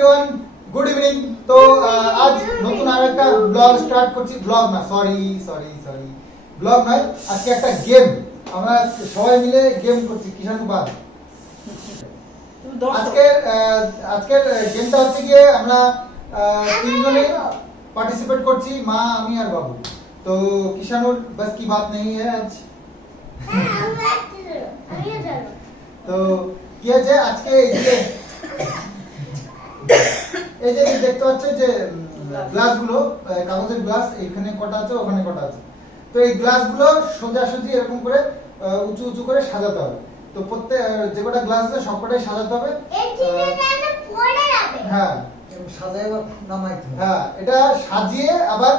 Everyone, good evening. তো আজ নতুন আরেকটা ব্লগ স্টার্ট করছি। ব্লগ না, সরি ব্লগ নয়, আজকে একটা গেম আমরা সবাই মিলে গেম করছি কিষাণবাদ। আজকের গেমটা হচ্ছে গিয়ে আমরা তিনজনে পার্টিসিপেট করছি, মা, আমি আর বাবু। তো কিষাণুর বাস কি বাত নেই আজ। তো কি আছে আজকে এই যে দেখতে পাচ্ছ যে গ্লাসগুলো, কাগজের গ্লাস, এখানে কটা আছে ওখানে কটা আছে। তো এই গ্লাসগুলো সোজাসুজি এরকম করে উঁচু উঁচু করে সাজাতে হবে। তো প্রত্যেক যে কটা গ্লাস আছে সবকটাই সাজাতে হবে। হ্যাঁ, হ্যাঁ, এটা সাজিয়ে আবার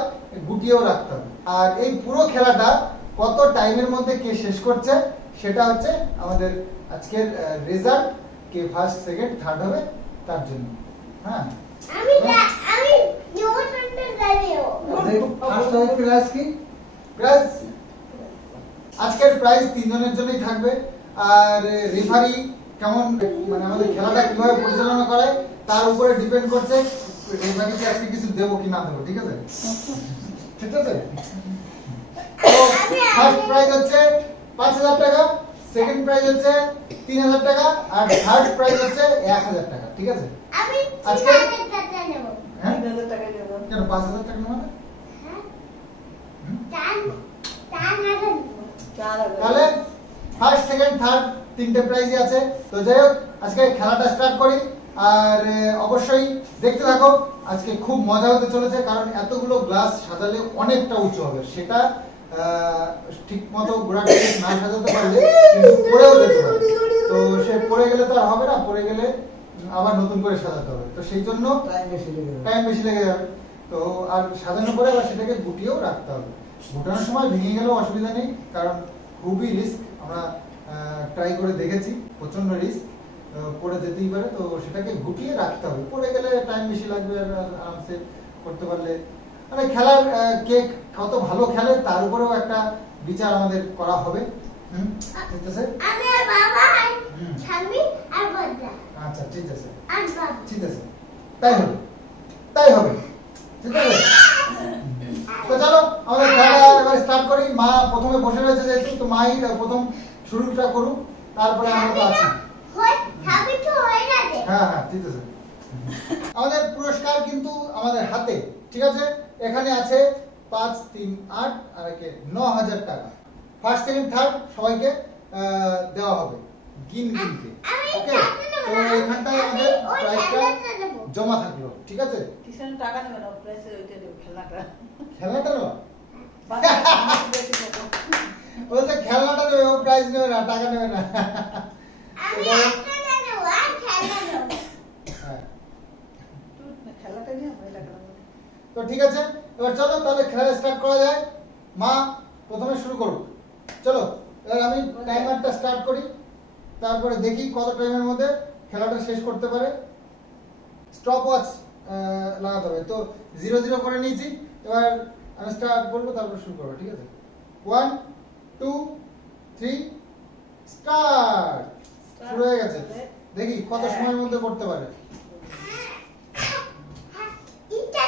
গুটিয়েও রাখতে হবে। আর এই পুরো খেলাটা কত টাইমের মধ্যে কে শেষ করছে সেটা হচ্ছে আমাদের আজকের রেজাল্ট। কে ফার্স্ট, সেকেন্ড, থার্ড হবে তার জন্য। হ্যাঁ, আমি আজকের প্রাইজ তিনজনের জন্যই থাকবে। আর রেফারি কেমন, মানে আমাদের খেলাটা কিভাবে পরিচালনা করে তার উপরে ডিপেন্ড করছে রেফারিকে আজকে কিছু দেবো কি না দেবো। ঠিক আছে, ঠিক আছে। ফার্স্ট প্রাইজ হচ্ছে 5,000 টাকা, সেকেন্ড প্রাইজ হচ্ছে 3,000 টাকা, আর থার্ড প্রাইজ হচ্ছে 1,000 টাকা। ঠিক আছে, আজকে হ্যাঁ 3,000 টাকা নেব। কেন 5,000 টাকা নেব? তাহলে ফার্স্ট, সেকেন্ড, থার্ড তিনটে প্রাইজই আছে। তো যাই হোক, আজকে খেলাটা স্টার্ট করি। আর অবশ্যই দেখতে থাকো, আজকে খুব মজা হতে চলেছে, কারণ এতগুলো গ্লাস সাজালে অনেকটা উঁচু হবে। সেটা ঠিক মতো গোড়াটা না সাজাতে পারলে কিন্তু পড়েও যেতে পারে। তো সে পড়ে গেলে তো আর হবে না, পড়ে গেলে আবার নতুন করে সাজাতে হবে। তো সেই জন্য টাইম বেশি লেগে যাবে। তো আর সাজানোর পরে আবার সেটাকে গুটিয়েও রাখতে হবে। গুটানোর সময় ভেঙে গেলেও অসুবিধা নেই, কারণ খুবই রিস্ক। আমরা ট্রাই করে দেখেছি, প্রচন্ড রিস্ক, পড়ে যেতেই পারে। তো সেটাকে গুটিয়ে রাখতে হবে। পড়ে গেলে টাইম বেশি লাগবে, আর আরামসে করতে পারলে মানে খেলার কে কত ভালো খেলে তার উপরেও একটা বিচার আমাদের করা হবে। ঠিক আছে, আমি আর বাবা আর ছামি আর বড়দা। আচ্ছা, ঠিক আছে, ঠিক আছে, তাই হবে, তাই হবে, ঠিক আছে। তো চলো আমাদের খেলাটা এবার স্টার্ট করি। মা প্রথমে বসে রয়েছে যেহেতু, তো মাই প্রথম শুরুটা করুক, তারপরে আমরা তো আছি। হ্যাঁ হ্যাঁ, ঠিক আছে। আমাদের পুরস্কার কিন্তু আমাদের হাতে, ঠিক আছে। এখানে আছে 5, 3, 8 আর একে 9,000 টাকা। ফার্স্ট, সেকেন্ড, থার্ড সবাইকে দেওয়া হবে গিনকে। ওকে, তো এখানটায় আমাদের প্রাইসটা জমা থাকলো। ঠিক আছে, কিষাণ টাকা নেবে না, প্রাইসে ওইটা দেব। খেলাটা নেওয়া বলছে, খেলনাটা নেবে, ও প্রাইজ নেবে না, টাকা নেবে না। তো ঠিক আছে, এবার চলো তাহলে খেলা স্টার্ট করা যায়। মা প্রথমে শুরু করুক। চলো এবার আমি টাইমারটা স্টার্ট করি, তারপরে দেখি কত টাইমের মধ্যে খেলাটা শেষ করতে পারে। স্টপ ওয়াচ লাগাতে হবে। তো 0-0 করে নিয়েছি। এবার আমি স্টার্ট বলবো, তারপর শুরু করবো। ঠিক আছে, 1, 2, 3 স্টার্ট। শুরু হয়ে গেছে। দেখি কত সময়ের মধ্যে করতে পারে।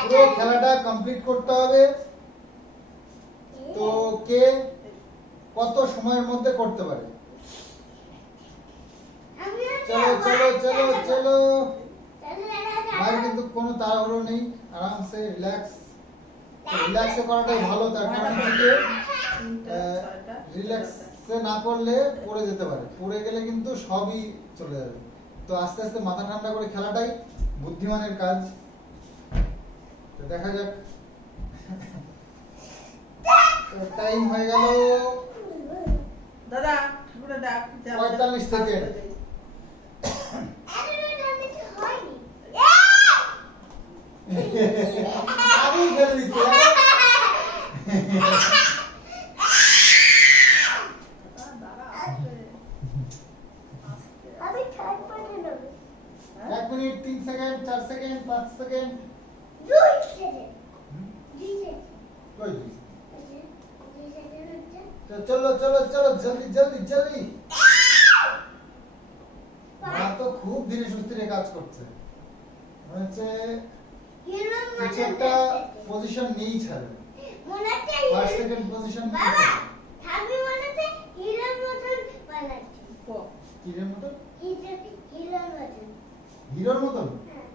পুরো খেলাটা কমপ্লিট করতে হবে। তো কে কত সময়ের মধ্যে করতে পারে? চলো চলো চলো চলো, ভাই কিন্তু কোনো তাড়াহুড়ো নেই, আরামসে রিল্যাক্সে করাটাই ভালো। তার কারণ হচ্ছে রিল্যাক্সে না করলে পড়ে যেতে পারে, পড়ে গেলে কিন্তু সবই চলে যাবে। তো আস্তে আস্তে মাথা ঠান্ডা করে খেলাটাই বুদ্ধিমানের কাজ। দেখা যাক। টাইম হয়ে গেল দাদা, 45 সেকেন্ড। আমি বলে দিচ্ছি এক minute, 3 second, 4 second, 5 second, 2 second. চলো চলো চলো, জলদি জলদি জলদি। মা তো খুব ধীরে সুস্থিরে কাজ করছে। হচ্ছে হিরোর কিছু মতন একটা দেখতে। পজিশন নেই ছাড়ে মনে হচ্ছে ফার্স্ট হিরো- সেকেন্ড পজিশন নেই বাবা, ছাড়ে। ঠাকুর মনে হচ্ছে হিরোর মতন বানাচ্ছে। কিরের মতন হিরোর মতন। হিরোর মতন হ্যাঁ।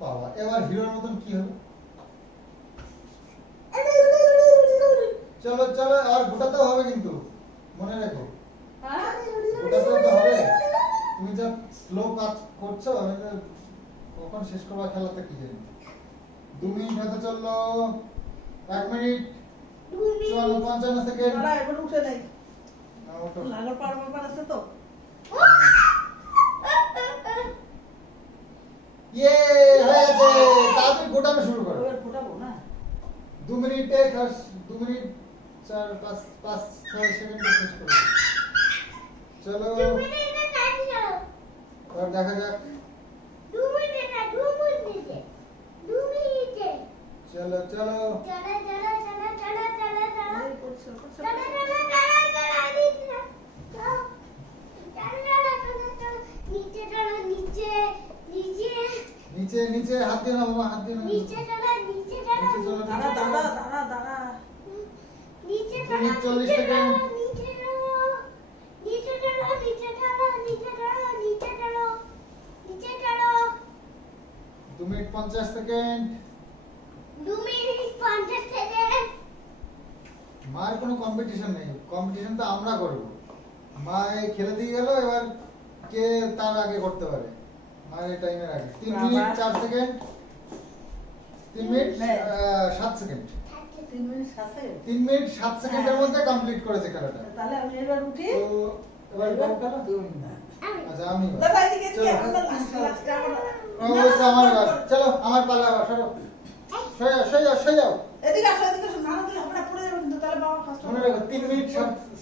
বাবা এবার হিরোর মতন কি হলো চলো চলো আর গোটাতেও হবে কিন্তু মনে রাখো হ্যাঁ? গোটাতেও তো হবে তুমি যা স্লো কাজ করছো আমি তো কখন শেষ করবা খেলাতে কি জানি 2 মিনিট হতে চললো 1 মিনিট 55 সেকেন্ড দাঁড়া, এবার উঠে নেই। ওঠো। লাগর পার ব্যাপার আছে তো। ইয়ে হয়েছে তাড়াতাড়ি গোটানো শুরু করো এবার ফোটাবো না? 2 মিনিটে 2 মিনিট 4 5 6 সেকেন্ডে শেষ করো চলো এবার দেখা যাক চলো চলো এই করছে, করছে। নিচে নিচে হাত দিয়ে নাও বাবা হাত দিয়ে নাও দাঁড়া, দাঁড়া, দাঁড়া, দাঁড়া। 2 মিনিট 40 সেকেন্ড 2 মিনিট 50 সেকেন্ড মার কোনো কম্পিটিশন নেই কম্পিটিশন তো আমরা করব মা এই খেলে দিয়ে গেল এবার কে তার আগে করতে পারে মায়ের টাইমের আগে 3 minute 4 second 3 minute 7 second 3 minute আছে। 3 মিনিট 7 সেকেন্ডের মধ্যে কমপ্লিট করেছে খেলাটা তাহলে আমি এবার উঠি। তো এবার কোন খেলা আচ্ছা আমি এবার। দাদা, এদিকে, এদিকে, চলো। আমরা last, আমরা। ও বলছে আমার এবার চলো আমার পালা এবার সরো সরে যাও এদিকে আসো, এদিকে আসো। না দিলে আমরা পড়ে যাবো কিন্তু, তাহলে বাবা ফার্স্ট মনে রাখো 3 মিনিট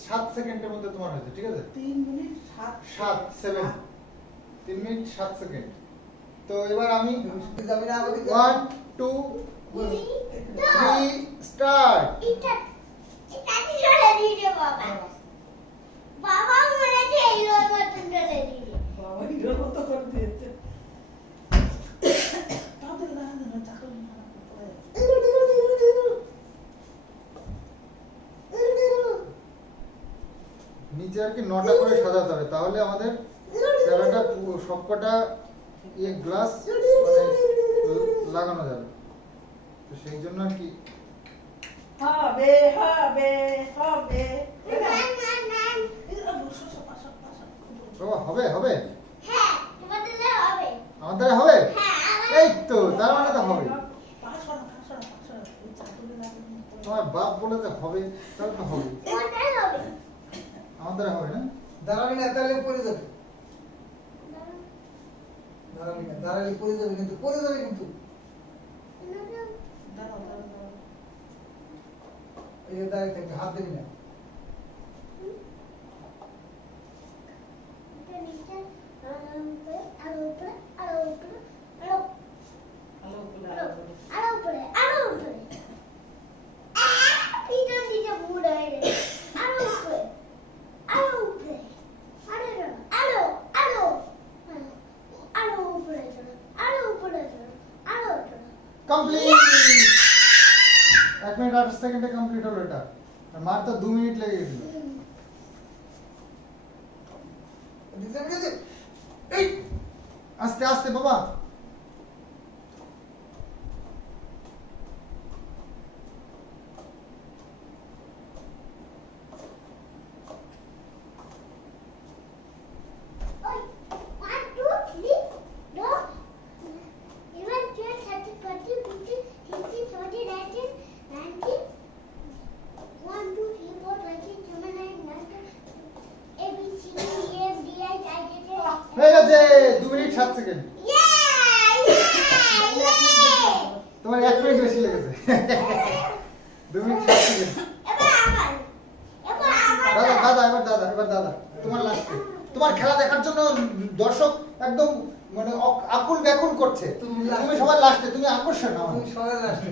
7 সেকেন্ডের মধ্যে তোমার হয়েছে ঠিক আছে 3 মিনিট 7 7 3 মিনিট 7 সেকেন্ড তো এবার আমি যাবি না আমাকে 1 2 3 স্টার্ট বাবা মনে হচ্ছে হিরোর মতন করে দিবে বাবা হিরোর মতো করে দিয়েছে। তাড়াতাড়ি দাঁড়া, দাঁড়া, চাকর না, পড়ে যাবে। নিচে আর কি 9টা করে সাজাতে হবে তাহলে আমাদের খেলাটা সবকটা গ্লাস মানে লাগানো যাবে তো সেই জন্য আর কি হবে, হবে, হবে। বাবা হবে হবে হ্যাঁ তোমাদের হবে আমাদের হবে হ্যাঁ এই তো তার মানে তো হবে পাশ করো, পাশ করো, পাশ করো। এই চাকরি লাগবে। তোমার বাপ বলে তো হবে তাহলে তো হবে তোমাদের হবে আমাদের হবে না দাঁড়াবি না তাহলে পড়ে যাবে দাঁড়াবি না দাঁড়ালে পড়ে যাবে কিন্তু পড়ে যাবে কিন্তু দাঁড়াও, দাঁড়াও, দাঁড়াও। এই যে দাঁড়িয়ে থাকবে হাত দিবি না ভালো করে আরো করো। কমপ্লিট 1 মিনিট 8 সেকেন্ডে কমপ্লিট হলো এটা আর মার তো 2 মিনিট লেগে গেছিল দিতে গেছে এই আস্তে আস্তে বাবা হয়ে গেছে 2 মিনিট 7 সেকেন্ড তোমার 1 মিনিট বেশি লেগেছে 2 মিনিট 7 সেকেন্ড এবার দাদা তোমার লাস্টে তোমার খেলা দেখার জন্য দর্শক একদম মানে আকুল ব্যাকুল করছে তুমি তুমি সবার লাস্টে তুমি আকর্ষণ হও তুমি সবাই আসবে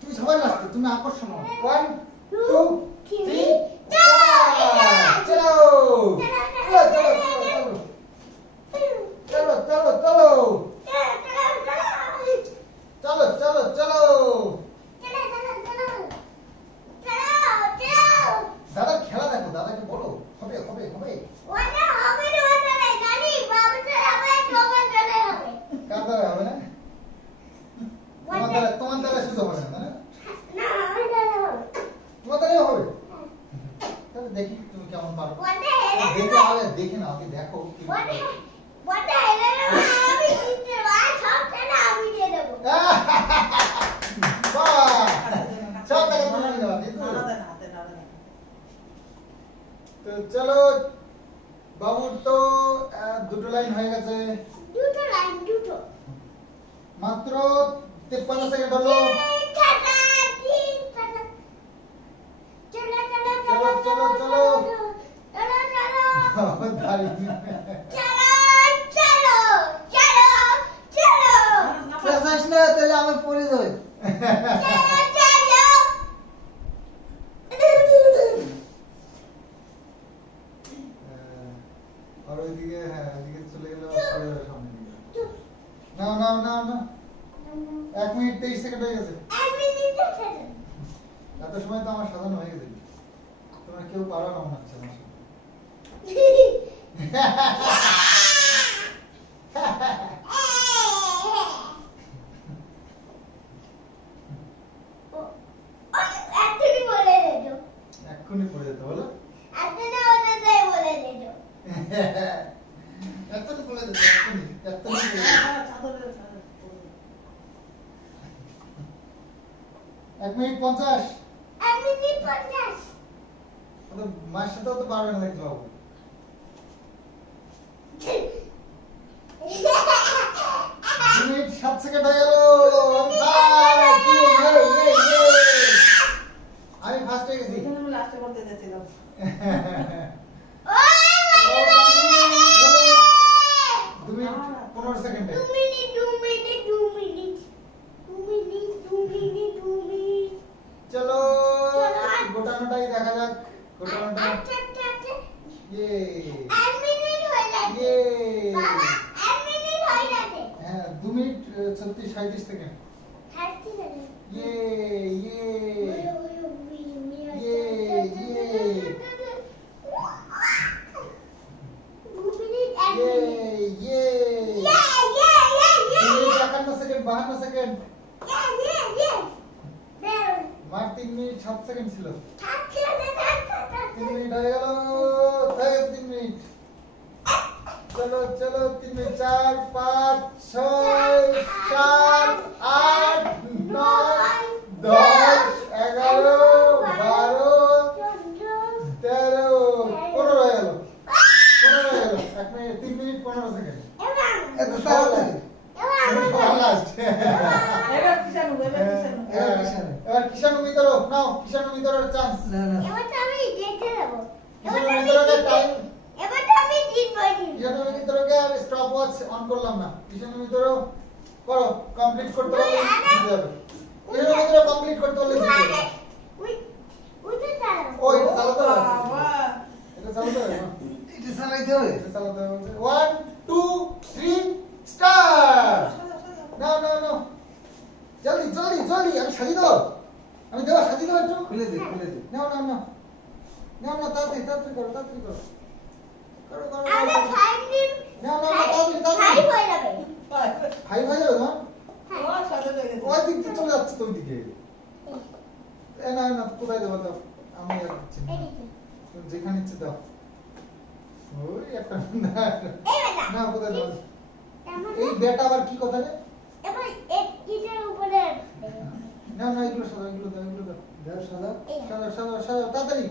তুমি সবার লাস্টে তুমি আকর্ষণ হও 1 2 3 চলো চলো চলো চলো চলো চলো বড়টা এলে আমি দিতে আর সব টাকা আমি দিয়ে দেবো। বাহ! সব টাকা তুমি নিয়ে যাবা, কিন্তু? তো চলো, বাবুর তো দুটো লাইন হয়ে গেছে, দুটো লাইন দুটো। মাত্র 53 সেকেন্ড হলো। টাটা, তিন টাটা। চলো চলো চলো, চলো, চলো। চলো চলো দারুণ। চলো চলো চলো চলো চেঁচাইস না, তাহলে আমি পড়ে যাই। চলো চলো। আর ওইদিকে, হ্যাঁ, ওইদিকে চলে গেলে আবার পড়ে যাবে সামনে দিকে। নাও নাও নাও নাও, 1 মিনিট 23 সেকেন্ড হয়ে গেছে। আমি নিতে চাই। এত সময় তো আমার সাজানো হয়ে গেছে, তোমরা কেউ পারো না মনে হচ্ছে আমার সাথে। এখনই বলে দেবো। এক্ষুনি পড়ে যেতে বলো। এখনই ওটা তাই বলে দেবো। এক্ষুনি পড়ে যেতে, এক্ষুনি পড়ে যেতে। 1 মিনিট 50। আমি নিতে 50। তো মায়ের সাথেও তো পারবে না দেখতে বাবু। 2 মিনিট 7 সেকেন্ড হয়ে গেল। আমি ফার্স্ট হয়ে গেছি। 2 মিনিট 15 সেকেন্ডে। 2 minute 2 minute 2 minute 2 minute 2 minute 2 minute. চলো, গোটানোটাই দেখা যাক। গোটানোটা। আচ্ছা আচ্ছা আচ্ছা। ইয়ে 1 মিনিট হয়ে যাচ্ছে। ইয়ে। বাবা 1 মিনিট হয়ে যাচ্ছে। হ্যাঁ, 2 মিনিট 36 37 সেকেন্ড। হাঁটতে যাবে। ইয়ে ইয়ে ইয়ে ইয়ে। 2 মিনিট 51 সেকেন্ড 52 সেকেন্ড। মার 3 মিনিট 7 সেকেন্ড ছিল। 3 মিনিট হয়ে গেল। 3 মিনিট। চলো চলো, 3 মিনিট 4 5 6 7 8 9 10 11 12 13 15 হয়ে গেল। 15 হয়ে গেল। 1 মিনিট 3 মিনিট 15 সেকেন্ড। এত তাড়াতাড়ি। লাস্ট। এবার কিষানু এবার কিষানু মিতরো নাও, কিষানু মিতরোর চান্স। না না, কিষানু মিতরোকে টাইম, আমি কিষানু মিতরোকে আর স্টপ ওয়াচ অন করলাম না। কিষানু মিতরো করো, কমপ্লিট করতে পারলে জিতে যাবে। কিষানু মিতরো কমপ্লিট করতে পারলে জিতে যাবে। ও এটা চালাতে হবে, এটা চালাতে হবে না? এটা চালাইতে হবে। এটা চালাতে হবে। 1 2 3 স্টার্ট। নাও নাও নাও, জলদি জলদি জলদি, আমি সাজিয়ে দেবো, আমি দেবো, সাজিয়ে দেবো একটু। খুলে দে, খুলে দে। নাও নাও নাও নাও নাও, তাড়াতাড়ি তাড়াতাড়ি করো, তাড়াতাড়ি করো, করো করো আমি করো। 5 দিন নাও নাও নাও, তাড়াতাড়ি 5 তাড়াতাড়ি। হয়ে যাবে। 5 হয়ে যাবে তোমার? ও ওই দিক দিয়ে চলে যাচ্ছে তো, ওই দিকে। এ না না, কোথায় দেবো দাও, আমি আর দিচ্ছি না। এদিকে। তুমি যেখানে ইচ্ছে দাও। ওই একটা এই বেটা। না, কোথায় দেবো? তেমন এই বেটা আবার কি কথা রে? এবার এটার উপরে না না, এগুলো সাদা, এগুলো দাও, এগুলো দাও। দাও সাদা। সাদা সাদা সাদা, তাড়াতাড়ি।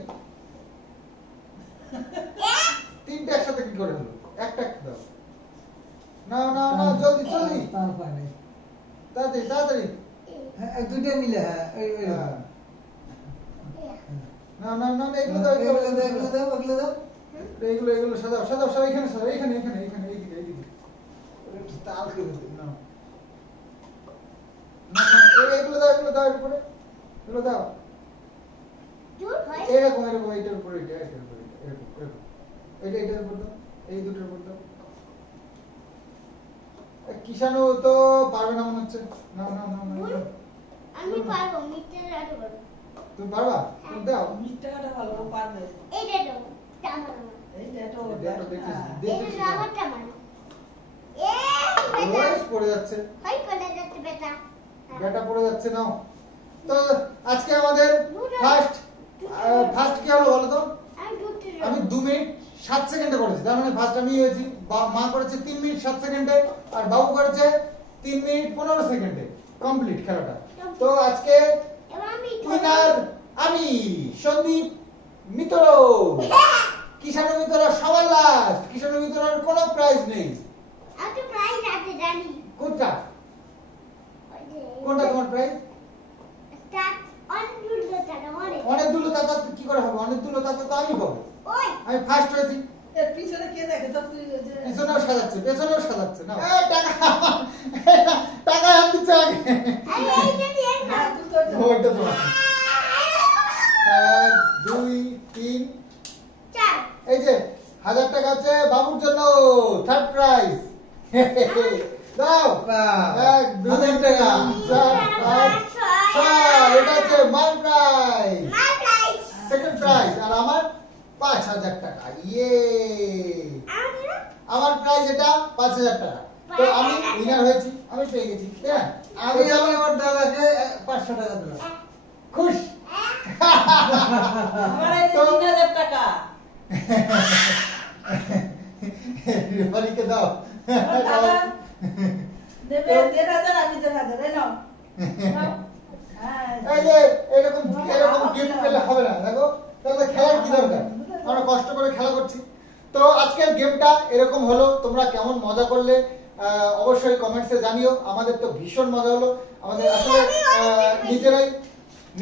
3টে একসাথে কি করে হলো? একটা একটা দাও। না না না, জলদি জলদি, তার পায় নাই। তাড়াতাড়ি তাড়াতাড়ি। হ্যাঁ, এক দুইটা মিলে, হ্যাঁ, এই হ্যাঁ। না না না, এগুলো দাও, এগুলো এগুলো দাও, এগুলো দাও, এগুলো দাও। এগুলো এগুলো সাজাও সাজাও সাজাও, এখানে সাজাও, এখানে এখানে এখানে, এইদিকে এইদিকে। একটু তাল করে দে। না না না, এগুলো দাও, এগুলো দাও, এর উপরে এগুলো দাও। জোর হয়। এরকম এরকম, এইটার উপরে এটা, এটার উপরে এটা, এরকম এরকম, এইটা এটার উপর দাও, এই দুটোর উপর দাও। কিষানু তো পারবে না মনে হচ্ছে। না না না না, ভুল। আমি পারবো মিথ্যে রাখতে পারবো। তুমি পারবা? তুমি দাও। মিথ্যাটা ভালো ও পারবে। এইটা দাও টামানো। এই দেখো দেখো, দেখতেছি, এটা দেখতেছি। রাবার টামানো। এই বেটা ওই পড়ে যাচ্ছে, হাই করে যাচ্ছে বেটা। ব্যাটা পড়ে যাচ্ছে। নাও তো, আজকে আমাদের ফার্স্ট কি হলো বলো তো? আমি ঢুকতে আমি 2 মিনিট 7 সেকেন্ডে করেছে, তার মানে ফার্স্ট আমি হয়েছি। মা করেছে 3 মিনিট 7 সেকেন্ডে, আর বাবু করেছে 3 মিনিট 15 সেকেন্ডে। কমপ্লিট খেলাটা। তো আজকে এবার আমি উইনার আমি সন্দীপ মিত্র। কিষাণু মিত্র সবার লাস্ট। কিষাণু মিত্রের কোনো প্রাইজ নেই। একটা প্রাইজ আছে জানি। কোনটা ওই যে কোনটা তোমার প্রাইজ? স্টার্ট অন দুটো টাকা মানে অনেক দূর তাতা কি করে হবে? অনেক দূর তাতা তো আমি পাবো। ওই আমি ফার্স্ট হয়েছি। এর পিছনে কে দেখে তো তুই ওই যে পিছনেও সাজাচ্ছে, পেছনেও সাজাচ্ছে না। টাকা টাকা হাত দিচ্ছে আগে। আরে এই যে দিয়ে না হ্যাঁ, তুই তো ওইটা। ওইটা তোমার। 1 2 3 চার এই যে 1000 টাকা আছে বাবুর জন্য, থার্ড প্রাইজ। দাও। বাহ। 1 2 3 টাকা 4 5 6 এটা হচ্ছে মাই প্রাইজ, মাই প্রাইজ সেকেন্ড প্রাইজ। আর আমার 5000 টাকা। ইয়ে আমি আমার প্রাইজ এটা 5000 টাকা। তো আমি উইনার হয়েছি, আমি পেয়ে গেছি। হ্যাঁ আমি আমার দাদাকে 500 টাকা দিলাম। খুশ। আমার এই যে 3000 টাকা রেফারিকে দাও। আমার টাকা দেবে 1500, আমি 1500 এই নাও নাও। হ্যাঁ এই যে এরকম গিফট পেলে হবে না। দেখো তাহলে খেলার কি দরকার? আমরা কষ্ট করে খেলা করছি। তো আজকের গেমটা এরকম হলো। তোমরা কেমন মজা করলে অবশ্যই কমেন্টসে জানিও। আমাদের তো ভীষণ মজা হলো। আমাদের আসলে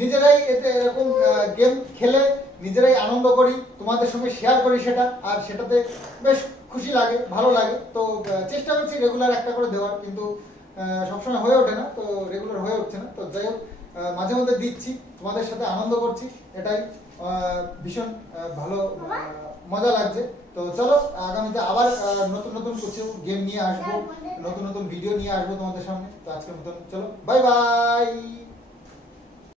নিজেরাই এতে এরকম গেম খেলে নিজেরাই আনন্দ করি, তোমাদের সঙ্গে শেয়ার করি সেটা, আর সেটাতে বেশ খুশি লাগে, ভালো লাগে। তো চেষ্টা করছি রেগুলার একটা করে দেওয়ার, কিন্তু সবসময় হয়ে ওঠে না, তো রেগুলার হয়ে উঠছে না। তো যাই হোক, মাঝে মধ্যে দিচ্ছি, তোমাদের সাথে আনন্দ করছি, এটাই ভীষণ ভালো মজা লাগছে। তো চলো আগামীতে আবার নতুন নতুন কিছু গেম নিয়ে আসবো, নতুন নতুন ভিডিও নিয়ে আসবো তোমাদের সামনে। তো আজকের মতন চলো, বাই বাই।